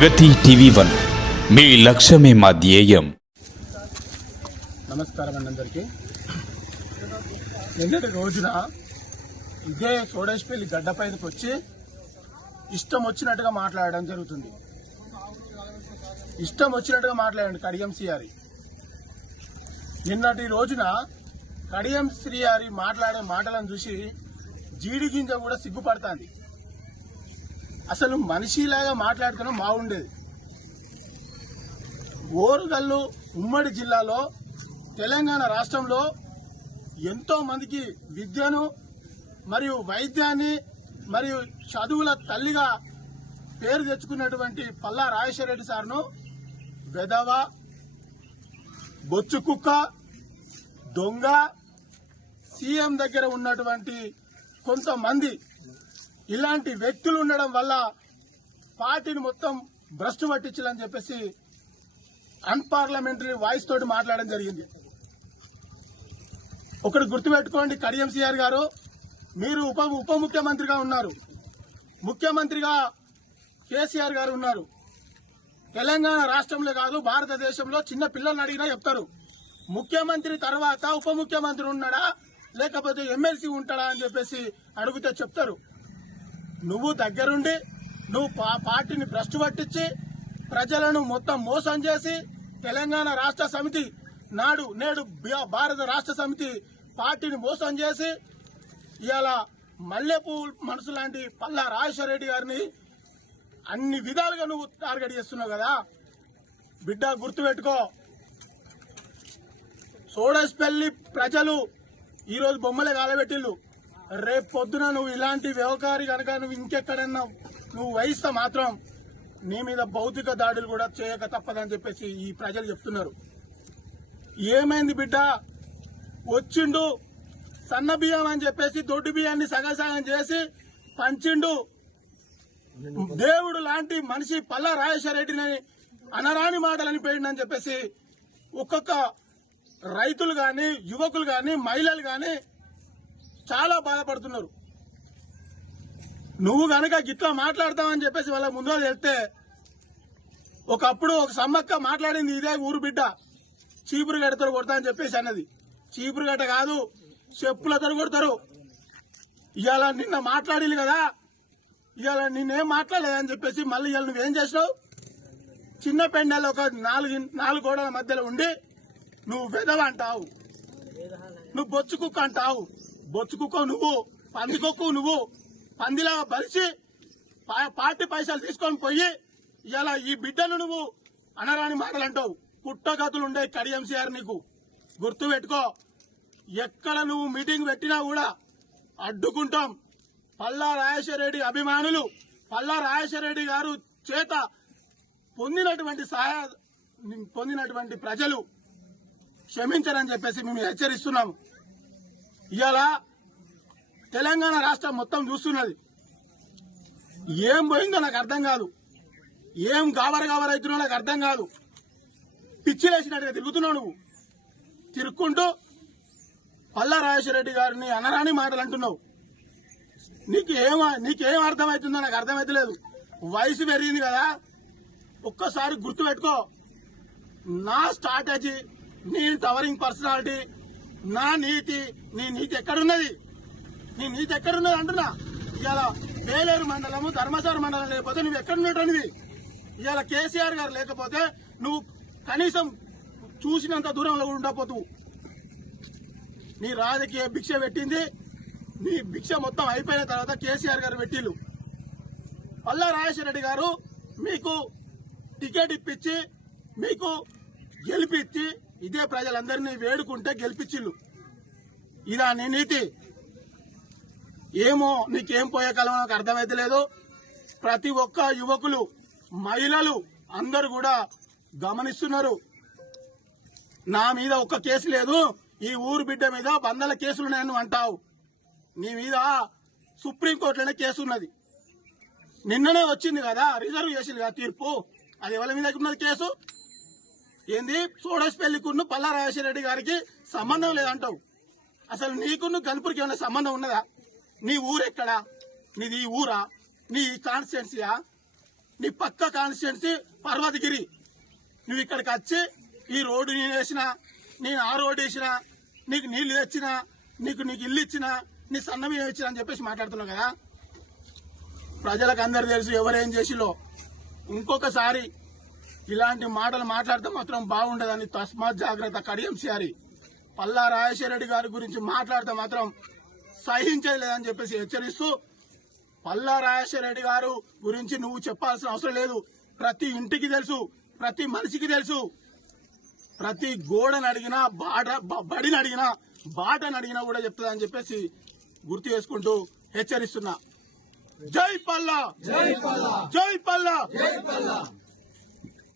ప్రగతి టీవీ1 మీ లక్ష్యమే మా ధ్యేయం. నమస్కారం అండి అందరికీ. నిన్నటి రోజున ఇదే సోడేశ్పల్లి గడ్డపైకి వచ్చి ఇష్టం వచ్చినట్టుగా మాట్లాడడం జరుగుతుంది. ఇష్టం వచ్చినట్టుగా మాట్లాడండి కడియం శ్రీహరి. నిన్నటి రోజున కడియం శ్రీహరి మాట్లాడే మాటలను చూసి జీడి గింజ కూడా సిగ్గుపడుతుంది. అసలు మనిషిలాగా మాట్లాడుతున్నా బాగుండేది. ఓరుగల్లు ఉమ్మడి జిల్లాలో తెలంగాణ రాష్ట్రంలో ఎంతో మందికి విద్యను మరియు వైద్యాన్ని మరియు చదువుల తల్లిగా పేరు తెచ్చుకున్నటువంటి పల్లా రాజేశ్వర రెడ్డి సార్ను వెధవ, బొచ్చు కుక్క, దొంగ, సీఎం దగ్గర ఉన్నటువంటి కొంతమంది ఇలాంటి వ్యక్తులు ఉండడం వల్ల పార్టీని మొత్తం భ్రష్టు పట్టించాలని చెప్పేసి అన్పార్లమెంటరీ వాయిస్ తోటి మాట్లాడడం జరిగింది. ఒకటి గుర్తుపెట్టుకోండి, కడియం శ్రీహరి గారు, మీరు ఉప ముఖ్యమంత్రిగా ఉన్నారు, ముఖ్యమంత్రిగా కేసీఆర్ గారు ఉన్నారు. తెలంగాణ రాష్ట్రంలో కాదు భారతదేశంలో చిన్న పిల్లల్ని అడిగినా చెప్తారు, ముఖ్యమంత్రి తర్వాత ఉప ముఖ్యమంత్రి ఉన్నాడా లేకపోతే ఎమ్మెల్సీ ఉంటాడా అని చెప్పేసి అడిగితే చెప్తారు. నువ్వు దగ్గరుండి నువ్వు పార్టీని భ్రష్టు పట్టించి ప్రజలను మొత్తం మోసం చేసి తెలంగాణ రాష్ట్ర సమితి నేడు భారత రాష్ట్ర సమితి పార్టీని మోసం చేసి ఇవాళ మల్లెపూ మనసు లాంటి పల్లా రాజేశ్వర రెడ్డి గారిని అన్ని విధాలుగా నువ్వు టార్గెట్ చేస్తున్నావు కదా బిడ్డ. గుర్తుపెట్టుకో, సోడేశ్పల్లి ప్రజలు ఈరోజు బొమ్మలే కాలబెట్టిళ్ళు. రేపు పొద్దున నువ్వు ఇలాంటి వ్యవహారి కనుక నువ్వు ఇంకెక్కడన్నా నువ్వు వహిస్తే మాత్రం నీ మీద భౌతిక దాడులు కూడా చేయక తప్పదని చెప్పేసి ఈ ప్రజలు చెప్తున్నారు. ఏమైంది బిడ్డ, వచ్చిండు సన్న బియ్యం అని చెప్పేసి దొడ్డు బియ్యాన్ని సగం చేసి పంచిండు. దేవుడు లాంటి మనిషి పల్లా రాజేశ్వర రెడ్డిని అనరాని మాటలని పోయిండని చెప్పేసి ఒక్కొక్క రైతులు గాని, యువకులు గాని, మహిళలు గాని చాలా బాధపడుతున్నారు. నువ్వు గనక గిట్లా మాట్లాడతావని చెప్పేసి వాళ్ళ ముందుగా వెళ్తే, ఒకప్పుడు ఒక సమ్మక్క మాట్లాడింది ఇదే ఊరు బిడ్డ, చీపురు గడ్డతో కొడతా అని చెప్పేసి అన్నది. చీపురు గడ్డ కాదు, చెప్పులతో కొడతారు. ఇవాళ నిన్న మాట్లాడింది కదా, ఇవాళ నిన్నేం మాట్లాడలేదని చెప్పేసి మళ్ళీ ఇవాళ నువ్వేం చేసినావు? చిన్న పెండలు ఒక నాలుగు గోడల మధ్యలో ఉండి నువ్వు వెదవ అంటావు, నువ్వు బొచ్చు కుక్క అంటావు. బొచ్చు కుక్క నువ్వు, పందికొక్కు నువ్వు, పందిలా బలిసి పార్టీ పైసలు తీసుకొని పోయి ఇలా ఈ బిడ్డను నువ్వు అనరాని మాటలు అంటావు. పుట్టగతులు ఉండే కడియం శ్రీహరి, నీకు గుర్తు పెట్టుకో. ఎక్కడ నువ్వు మీటింగ్ పెట్టినా కూడా అడ్డుకుంటాం. పల్లా రాజేశ్వర రెడ్డి అభిమానులు, పల్లా రాజేశ్వర రెడ్డి గారు చేత పొందినటువంటి ప్రజలు క్షమించరని చెప్పేసి మేము హెచ్చరిస్తున్నాము. ఇవాళ తెలంగాణ రాష్ట్రం మొత్తం చూస్తున్నది. ఏం పోయిందో నాకు అర్థం కాదు, ఏం గాబరవుతున్నా నాకు అర్థం కాదు. పిచ్చిలేసినట్టుగా తిరుగుతున్నావు నువ్వు. తిరుక్కుంటూ పల్లా రాజేశ్వర రెడ్డి గారిని అనరాని మాటలు అంటున్నావు. నీకేం అర్థమవుతుందో నాకు అర్థమైతలేదు. వయసు పెరిగింది కదా, ఒక్కసారి గుర్తు పెట్టుకో. నా స్ట్రాటజీ, నీ టవరింగ్ పర్సనాలిటీ, నా నీతి, నీ నీతి ఎక్కడున్నది? నీ నీతి ఎక్కడున్నది అంటున్నా. ఇవాళ వేలేరు మండలము, ధర్మసార మండలం లేకపోతే నువ్వు ఎక్కడున్నటువంటివి? ఇవాళ కేసీఆర్ గారు లేకపోతే నువ్వు కనీసం చూసినంత దూరంలో ఉండకపోతువు. నీ రాజకీయ భిక్ష పెట్టింది, నీ భిక్ష మొత్తం అయిపోయిన తర్వాత కేసీఆర్ గారు పెట్టిళ్ళు. పల్లా రాజేశ్వర రెడ్డి గారు మీకు టికెట్ ఇప్పించి, మీకు గెలిపించి, ఇదే ప్రజలందరినీ వేడుకుంటే గెలిపించిళ్ళు. ఇదా నీ నీతి? ఏమో నీకేం పోయే కాలం నాకు అర్థమైతే లేదు. ప్రతి ఒక్క యువకులు, మహిళలు అందరూ కూడా గమనిస్తున్నారు. నా మీద ఒక్క కేసు లేదు, ఈ ఊరు బిడ్డ మీద 100 కేసులున్నాయని అంటావు. నీ మీద సుప్రీంకోర్టులోనే కేసు ఉన్నది. నిన్ననే వచ్చింది కదా, రిజర్వ్ చేసింది కదా తీర్పు. అది ఎవరి మీద ఉన్నది కేసు? ఏంది? సోడేశ్పల్లికున్ను పల్లా రాజేశ్వర రెడ్డి గారికి సంబంధం లేదంటావు. అసలు నీకున్ను గన్పూర్కి ఏమైనా సంబంధం ఉన్నదా? నీ ఊరెక్కడా? నీది ఈ ఊరా? నీ కాన్స్టిట్యున్సీయా? నీ పక్క కాన్స్టిట్యున్సీ పర్వతగిరి. నువ్వు ఇక్కడికి వచ్చి ఈ రోడ్డు నేను వేసినా, నేను ఆ రోడ్డు వేసినా, నీకు నీళ్లు తెచ్చినా, నీకు ఇల్లు ఇచ్చినా, నీ సన్నమీయం ఇచ్చినా అని చెప్పేసి మాట్లాడుతున్నావు కదా. ప్రజలకు అందరు తెలుసు ఎవరేం చేసిలో. ఇంకొకసారి ఇలాంటి మాటలు మాట్లాడితే మాత్రం బాగుండదని తస్మాత్ జాగ్రత్త. కడియం సిఆరి పల్లా రాజశేఖర రెడ్డి గారి గురించి మాట్లాడితే మాత్రం సహించేది లేదని చెప్పేసి హెచ్చరిస్తూ, పల్లా రాజశేఖర రెడ్డి గారు గురించి నువ్వు చెప్పాల్సిన అవసరం లేదు. ప్రతి ఇంటికి తెలుసు, ప్రతి మనిషికి తెలుసు. ప్రతి గోడని అడిగినా, బడిని అడిగినా, బాటని అడిగినా కూడా చెప్తుందని చెప్పేసి గుర్తు చేసుకుంటూ హెచ్చరిస్తున్నా. జై పల్లా, జై పల్లా, జై పల్లా, జై పల్లా.